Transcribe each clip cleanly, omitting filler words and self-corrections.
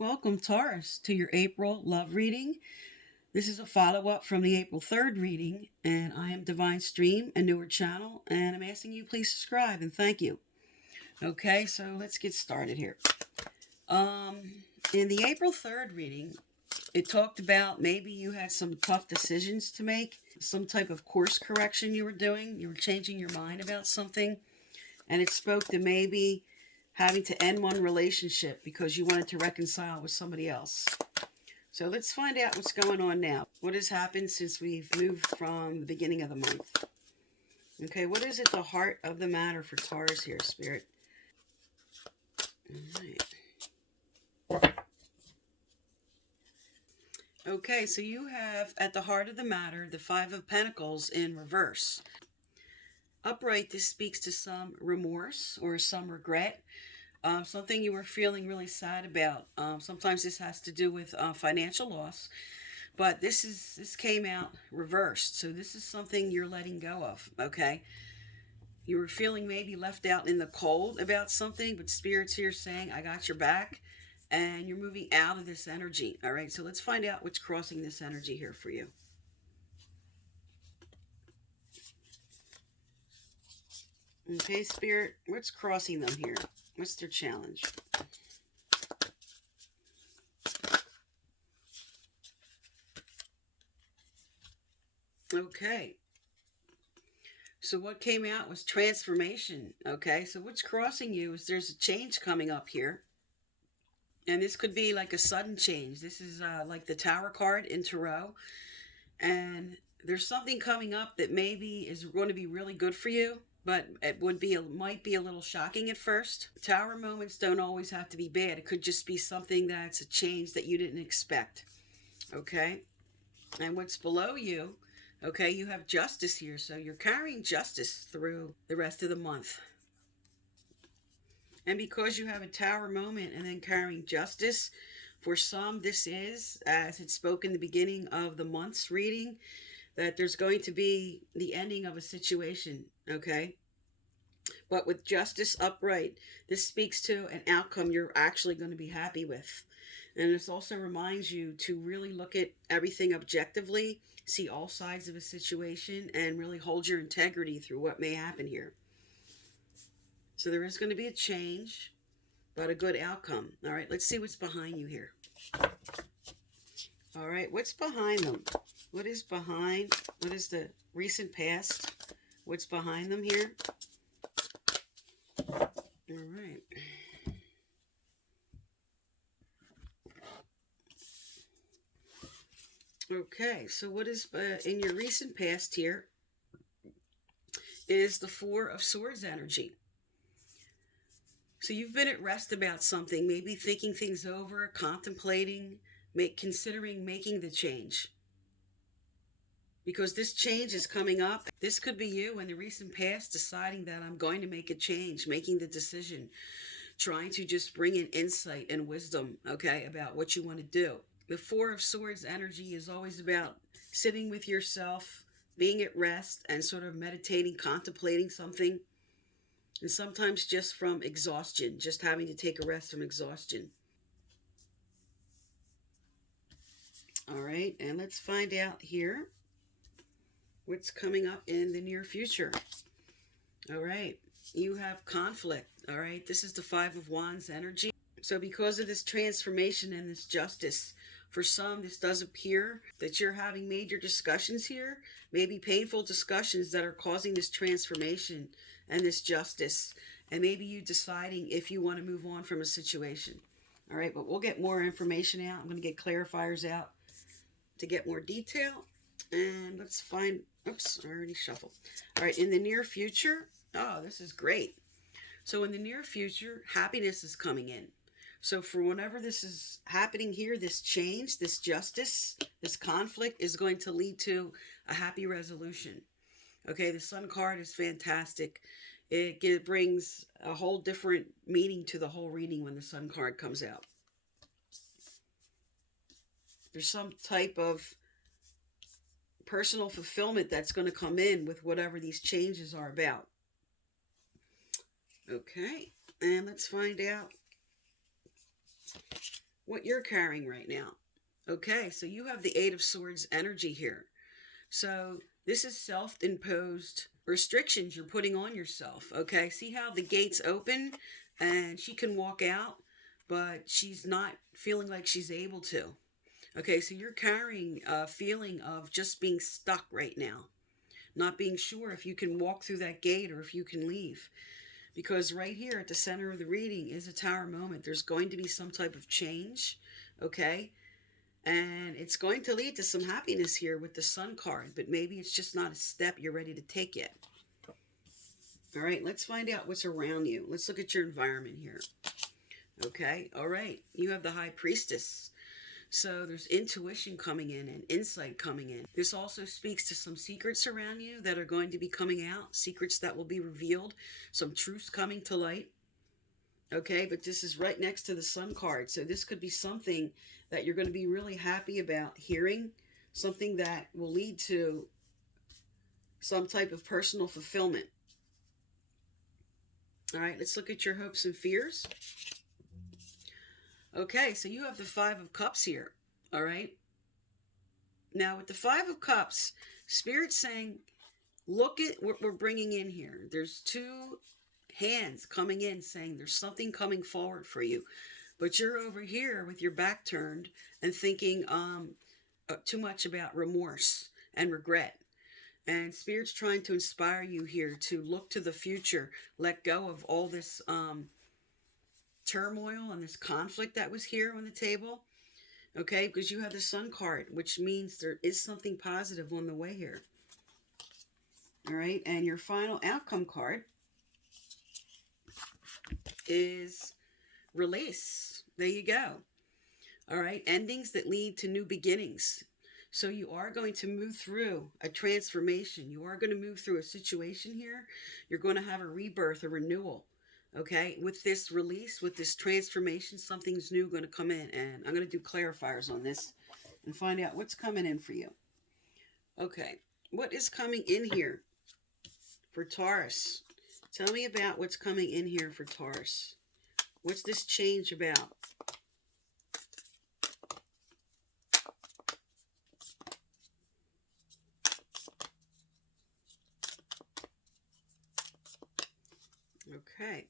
Welcome, Taurus, to your April love reading. This is a follow-up from the April 3rd reading, and I am Divine Stream, a newer channel, and I'm asking you please subscribe, and thank you. Okay, so let's get started here. In the April 3rd reading, it talked about maybe you had some tough decisions to make, some type of course correction you were doing, you were changing your mind about something, and it spoke to maybe having to end one relationship because you wanted to reconcile with somebody else. So let's find out what's going on now. What has happened since we've moved from the beginning of the month? Okay, what is at the heart of the matter for Taurus here, Spirit? All right. Okay, so you have at the heart of the matter the Five of Pentacles in reverse. Upright, this speaks to some remorse or some regret. Something you were feeling really sad about. Sometimes this has to do with financial loss, but this came out reversed. So this is something you're letting go of, okay? You were feeling maybe left out in the cold about something, but Spirit's here saying, I got your back, and you're moving out of this energy, all right? So let's find out what's crossing this energy here for you. Okay, Spirit, what's crossing them here? What's their challenge? Okay. So what came out was transformation. Okay, so what's crossing you is there's a change coming up here. And this could be like a sudden change. This is like the Tower card in Tarot. And there's something coming up that maybe is going to be really good for you, but it might be a little shocking at first. Tower moments don't always have to be bad. It could just be something that's a change that you didn't expect. Okay? And what's below you, okay, you have justice here. So you're carrying justice through the rest of the month. And because you have a Tower moment and then carrying justice, for some this is, as it spoke in the beginning of the month's reading, that there's going to be the ending of a situation, okay? But with justice upright, this speaks to an outcome you're actually going to be happy with. And this also reminds you to really look at everything objectively, see all sides of a situation, and really hold your integrity through what may happen here. So there is going to be a change, but a good outcome. All right, let's see what's behind you here. All right, what's behind them? What is behind? What is the recent past? What's behind them here? All right. Okay, so what is in your recent past here is the Four of Swords energy. So you've been at rest about something, maybe thinking things over, contemplating, considering making the change. Because this change is coming up. This could be you in the recent past deciding that I'm going to make a change, making the decision, trying to just bring in insight and wisdom, okay, about what you want to do. The Four of Swords energy is always about sitting with yourself, being at rest, and sort of meditating, contemplating something. And sometimes just from exhaustion, just having to take a rest from exhaustion. All right, and let's find out here what's coming up in the near future. All right, you have conflict. All right, this is the Five of Wands energy. So because of this transformation and this justice, for some, this does appear that you're having major discussions here, maybe painful discussions that are causing this transformation and this justice, and maybe you deciding if you want to move on from a situation. All right, but we'll get more information out. I'm going to get clarifiers out to get more detail. And let's find, oops, I already shuffled. All right, in the near future, oh, this is great. So in the near future, happiness is coming in. So for whenever this is happening here, this change, this justice, this conflict is going to lead to a happy resolution. Okay, the Sun card is fantastic. It brings a whole different meaning to the whole reading when the Sun card comes out. There's some type of personal fulfillment that's going to come in with whatever these changes are about. Okay, and let's find out what you're carrying right now. Okay, so you have the Eight of Swords energy here. So this is self-imposed restrictions you're putting on yourself. Okay, see how the gates open and she can walk out, but she's not feeling like she's able to. Okay, so you're carrying a feeling of just being stuck right now, not being sure if you can walk through that gate or if you can leave. Because right here at the center of the reading is a Tower moment. There's going to be some type of change, okay? And it's going to lead to some happiness here with the Sun card, but maybe it's just not a step you're ready to take yet. All right, let's find out what's around you. Let's look at your environment here. Okay, all right. You have the High Priestess. So there's intuition coming in and insight coming in. This also speaks to some secrets around you that are going to be coming out, secrets that will be revealed, some truths coming to light. Okay, but this is right next to the Sun card. So this could be something that you're going to be really happy about hearing, something that will lead to some type of personal fulfillment. All right, let's look at your hopes and fears. Okay, so you have the Five of Cups here, all right? Now, with the Five of Cups, Spirit's saying, look at what we're bringing in here. There's two hands coming in saying there's something coming forward for you. But you're over here with your back turned and thinking too much about remorse and regret. And Spirit's trying to inspire you here to look to the future, let go of all this turmoil and this conflict that was here on the table, okay, because you have the Sun card, which means there is something positive on the way here. All right, and your final outcome card is release. There you go. All right, endings that lead to new beginnings. So you are going to move through a transformation. You are going to move through a situation here. You're going to have a rebirth, a renewal. Okay, with this release, with this transformation, something's new going to come in. And I'm going to do clarifiers on this and find out what's coming in for you. Okay, what is coming in here for Taurus? Tell me about what's coming in here for Taurus. What's this change about? Okay.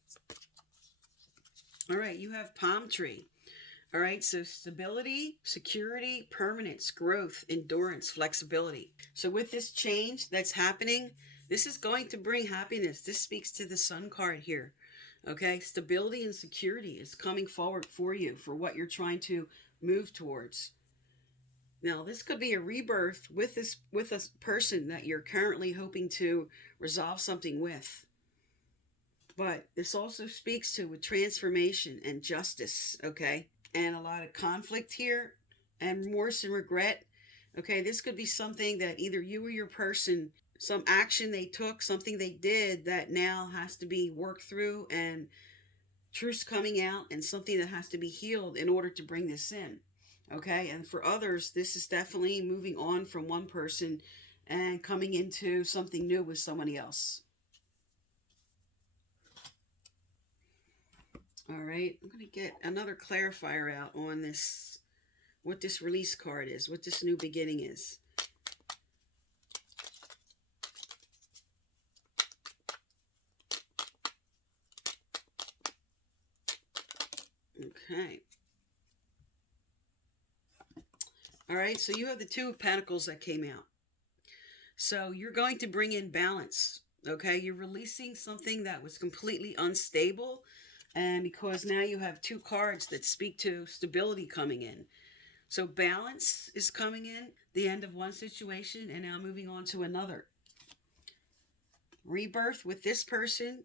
All right, you have palm tree. All right, so stability, security, permanence, growth, endurance, flexibility. So with this change that's happening, this is going to bring happiness. This speaks to the Sun card here. Okay, stability and security is coming forward for you for what you're trying to move towards. Now, this could be a rebirth with a person that you're currently hoping to resolve something with. But this also speaks to with transformation and justice, okay? And a lot of conflict here and remorse and regret. Okay, this could be something that either you or your person, some action they took, something they did that now has to be worked through and truths coming out and something that has to be healed in order to bring this in. Okay, and for others, this is definitely moving on from one person and coming into something new with somebody else. All right, I'm going to get another clarifier out on this, what this release card is, what this new beginning is. Okay. All right, so you have the Two of Pentacles that came out. So you're going to bring in balance, okay? You're releasing something that was completely unstable. And because now you have two cards that speak to stability coming in. So balance is coming in, the end of one situation, and now moving on to another. Rebirth with this person,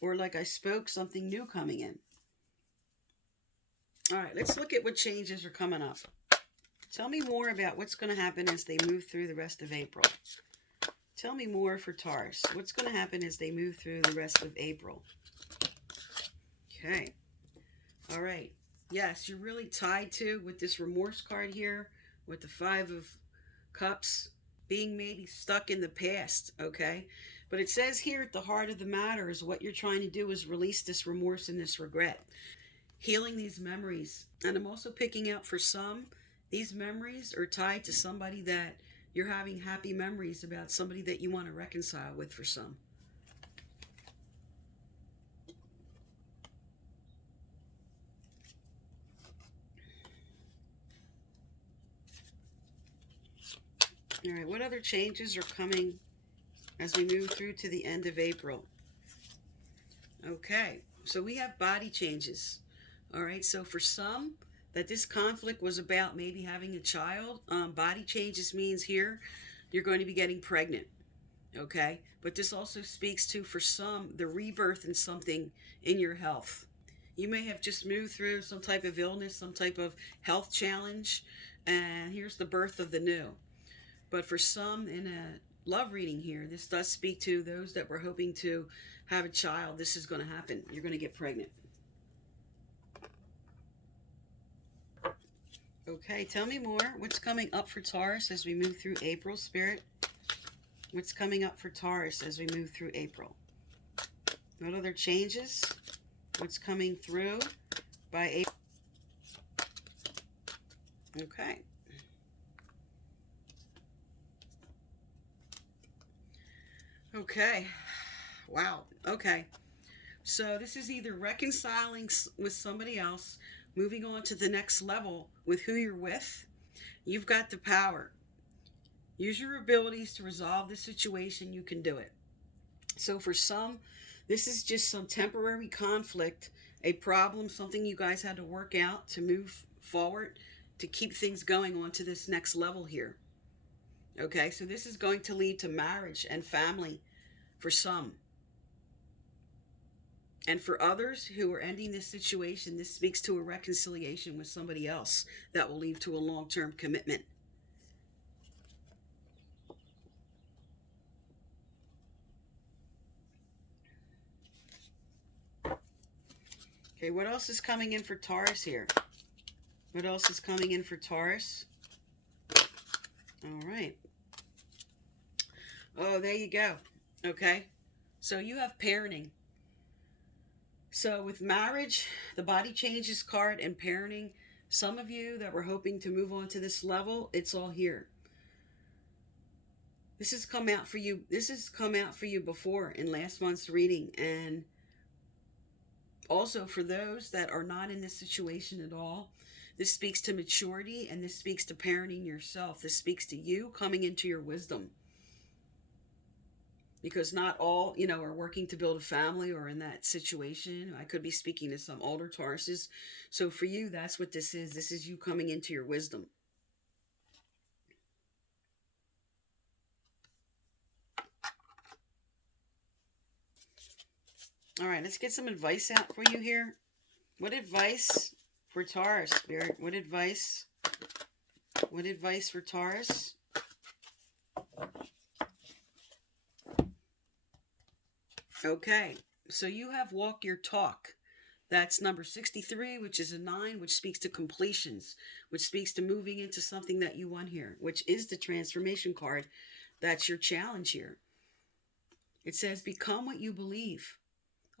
or like I spoke, something new coming in. All right, let's look at what changes are coming up. Tell me more about what's going to happen as they move through the rest of April. Tell me more for Taurus. What's going to happen as they move through the rest of April? Okay. All right. Yes, you're really tied to, with this remorse card here, with the Five of Cups, being maybe stuck in the past, okay? But it says here at the heart of the matter is what you're trying to do is release this remorse and this regret. healing these memories. And I'm also picking out for some, these memories are tied to somebody that you're having happy memories about, somebody that you want to reconcile with for some. All right, what other changes are coming as we move through to the end of April? Okay, so we have body changes. All right, so for some, that this conflict was about maybe having a child, body changes means here you're going to be getting pregnant. Okay, but this also speaks to, for some, the rebirth in something in your health. You may have just moved through some type of illness, some type of health challenge, and here's the birth of the new. But for some, in a love reading here, this does speak to those that were hoping to have a child. This is going to happen. You're going to get pregnant. Okay, tell me more. What's coming up for Taurus as we move through April, Spirit? What's coming up for Taurus as we move through April? What other changes? What's coming through by April? Okay. Okay. Wow. Okay. So this is either reconciling with somebody else, moving on to the next level with who you're with. You've got the power. Use your abilities to resolve the situation. You can do it. So for some, this is just some temporary conflict, a problem, something you guys had to work out to move forward, to keep things going on to this next level here. Okay, so this is going to lead to marriage and family for some. And for others who are ending this situation, this speaks to a reconciliation with somebody else that will lead to a long-term commitment. Okay, what else is coming in for Taurus here? What else is coming in for Taurus? All right. Oh, there you go. Okay. So you have parenting. So with marriage, the body changes card, and parenting, some of you that were hoping to move on to this level, it's all here. This has come out for you. This has come out for you before in last month's reading. And also for those that are not in this situation at all, this speaks to maturity, and this speaks to parenting yourself. This speaks to you coming into your wisdom. Because not all, are working to build a family or in that situation. I could be speaking to some older Tauruses. So for you, that's what this is. This is you coming into your wisdom. All right, let's get some advice out for you here. What advice for Taurus, Spirit? What advice? What advice for Taurus? Okay, so you have walk your talk. That's number 63, which is a 9, which speaks to completions, which speaks to moving into something that you want here, which is the transformation card. That's your challenge here. It says, become what you believe.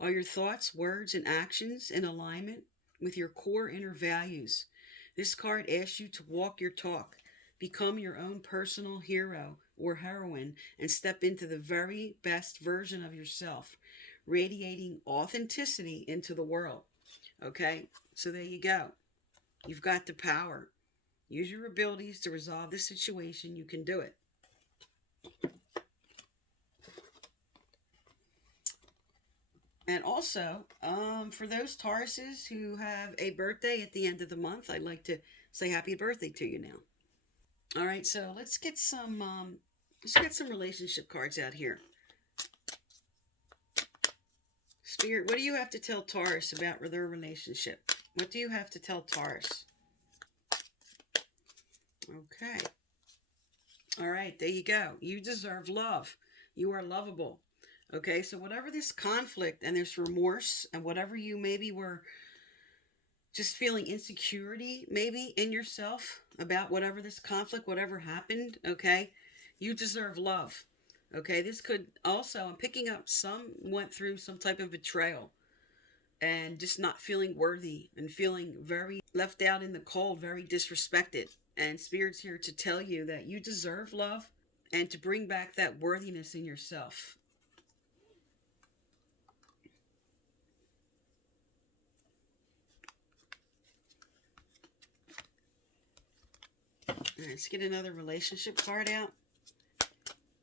Are your thoughts, words, and actions in alignment with your core inner values? This card asks you to walk your talk, become your own personal hero or heroine, and step into the very best version of yourself, radiating authenticity into the world. Okay, so there you go. You've got the power. Use your abilities to resolve this situation. You can do it. And also, for those Tauruses who have a birthday at the end of the month, I'd like to say happy birthday to you now. All right, so let's get some relationship cards out here. Spirit, what do you have to tell Taurus about their relationship? What do you have to tell Taurus? Okay. All right, there you go. You deserve love. You are lovable. Okay, so whatever this conflict and this remorse and whatever you maybe were just feeling insecurity maybe in yourself about whatever this conflict, whatever happened, okay, you deserve love. Okay, this could also, I'm picking up some went through some type of betrayal. and just not feeling worthy and feeling very left out in the cold, very disrespected. And Spirit's here to tell you that you deserve love and to bring back that worthiness in yourself. All right, let's get another relationship card out.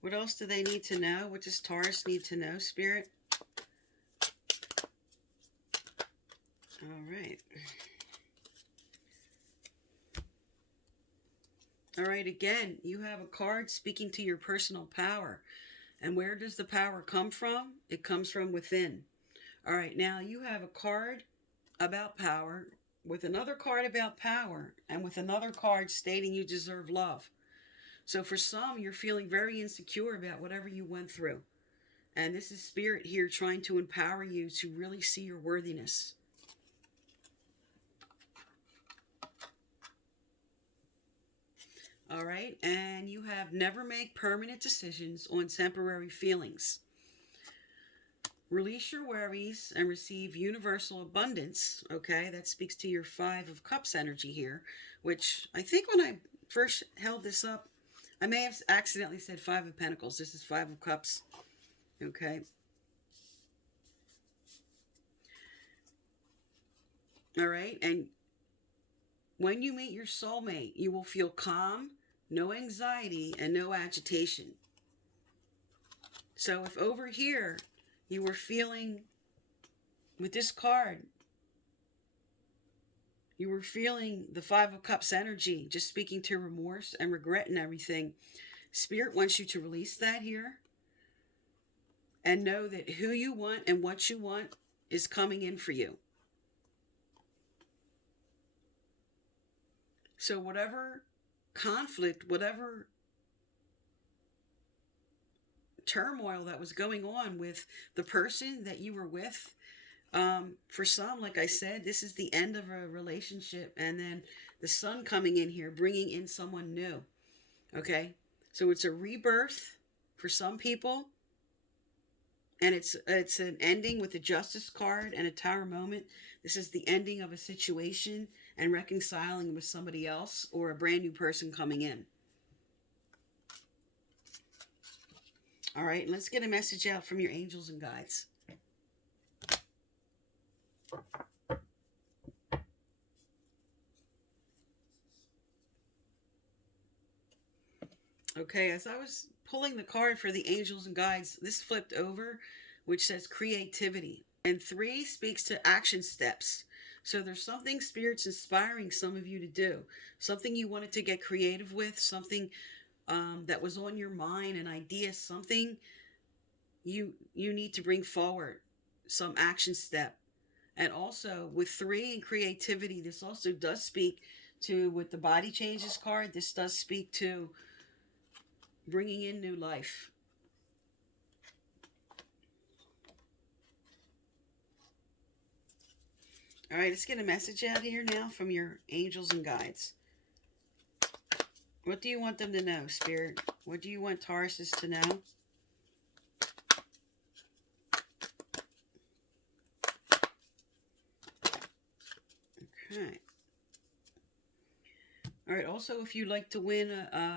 What else do they need to know? What does Taurus need to know, Spirit? All right. All right, again, you have a card speaking to your personal power. And where does the power come from? It comes from within. All right, now you have a card about power with another card about power and with another card stating you deserve love. So for some, you're feeling very insecure about whatever you went through. And this is Spirit here trying to empower you to really see your worthiness. All right, and you have never make permanent decisions on temporary feelings. Release your worries and receive universal abundance. Okay, that speaks to your 5 of Cups energy here, which I think when I first held this up, I may have accidentally said 5 of Pentacles. This is 5 of Cups. Okay. All right, and when you meet your soulmate, you will feel calm, no anxiety, and no agitation. So if over here you were feeling, with this card, you were feeling the 5 of Cups energy, just speaking to remorse and regret and everything, Spirit wants you to release that here and know that who you want and what you want is coming in for you. So whatever conflict, whatever turmoil that was going on with the person that you were with, for some, like I said, this is the end of a relationship, and then the sun coming in here, bringing in someone new. Okay, so it's a rebirth for some people, and it's an ending with a Justice card and a Tower moment. This is the ending of a situation and reconciling with somebody else or a brand new person coming in. All right, let's get a message out from your angels and guides. Okay, as I was pulling the card for the angels and guides, this flipped over, which says creativity. And 3 speaks to action steps. So there's something Spirit's inspiring some of you to do. Something you wanted to get creative with, something that was on your mind, an idea, something you need to bring forward, some action step. And also with 3 and creativity, this also does speak to, with the body changes card, this does speak to bringing in new life. All right, let's get a message out here now from your angels and guides. What do you want them to know, Spirit? What do you want Tauruses to know? Okay. All right, also, if you'd like to win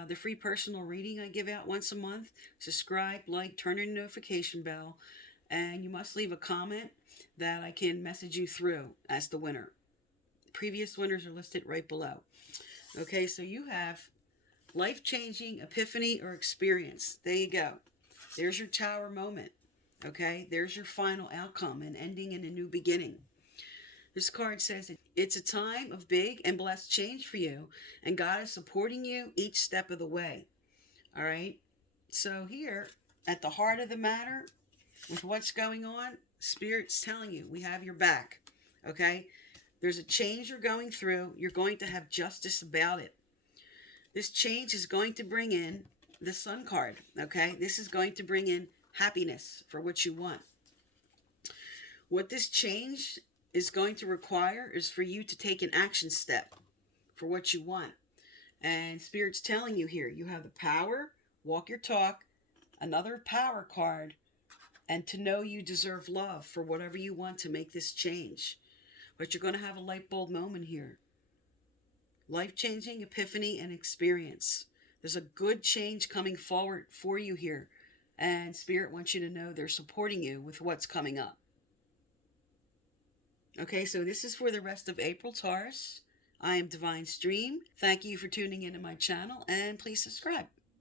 the free personal reading I give out once a month, subscribe, like, turn on the notification bell, and you must leave a comment that I can message you through as the winner. Previous winners are listed right below. Okay, so you have life-changing epiphany or experience. There you go. There's your Tower moment. Okay, there's your final outcome, an ending and a new beginning. This card says it's a time of big and blessed change for you, and God is supporting you each step of the way. All right, so here at the heart of the matter, with what's going on, Spirit's telling you we have your back. Okay, there's a change you're going through. You're going to have justice about it. This change is going to bring in the Sun card. Okay, this is going to bring in happiness for what you want. What this change is going to require is for you to take an action step for what you want. And Spirit's telling you here, you have the power, walk your talk, another power card, and to know you deserve love for whatever you want to make this change. But you're going to have a light bulb moment here. Life-changing epiphany and experience. There's a good change coming forward for you here. And Spirit wants you to know they're supporting you with what's coming up. Okay, so this is for the rest of April, Taurus. I am Divine Stream. Thank you for tuning into my channel, and please subscribe.